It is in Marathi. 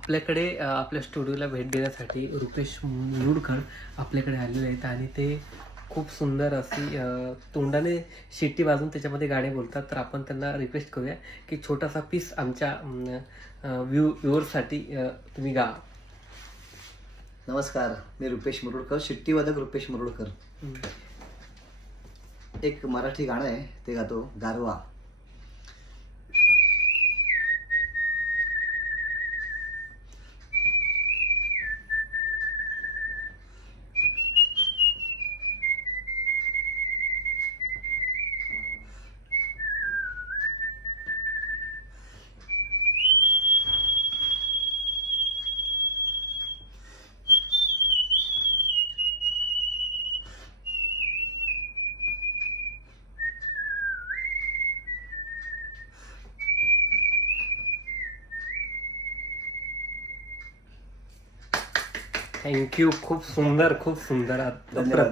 आपल्याकडे आपल्या स्टुडिओला भेट देण्यासाठी रुपेश मुरुडकर आपल्याकडे आलेले आहेत आणि ते खूप सुंदर अशी तोंडाने शिट्टी वाजवून त्याच्यामध्ये गाणे बोलतात. तर आपण त्यांना रिक्वेस्ट करूया की छोटासा पीस आमच्या व्ह्युअर्ससाठी तुम्ही गा. नमस्कार, मी रुपेश मुरुडकर, शिट्टीवादक रुपेश मुरुडकर. एक मराठी गाणं आहे, ते गातो, गारवा. थँक्यू. खूप सुंदर, खूप सुंदर, अप्रतिम.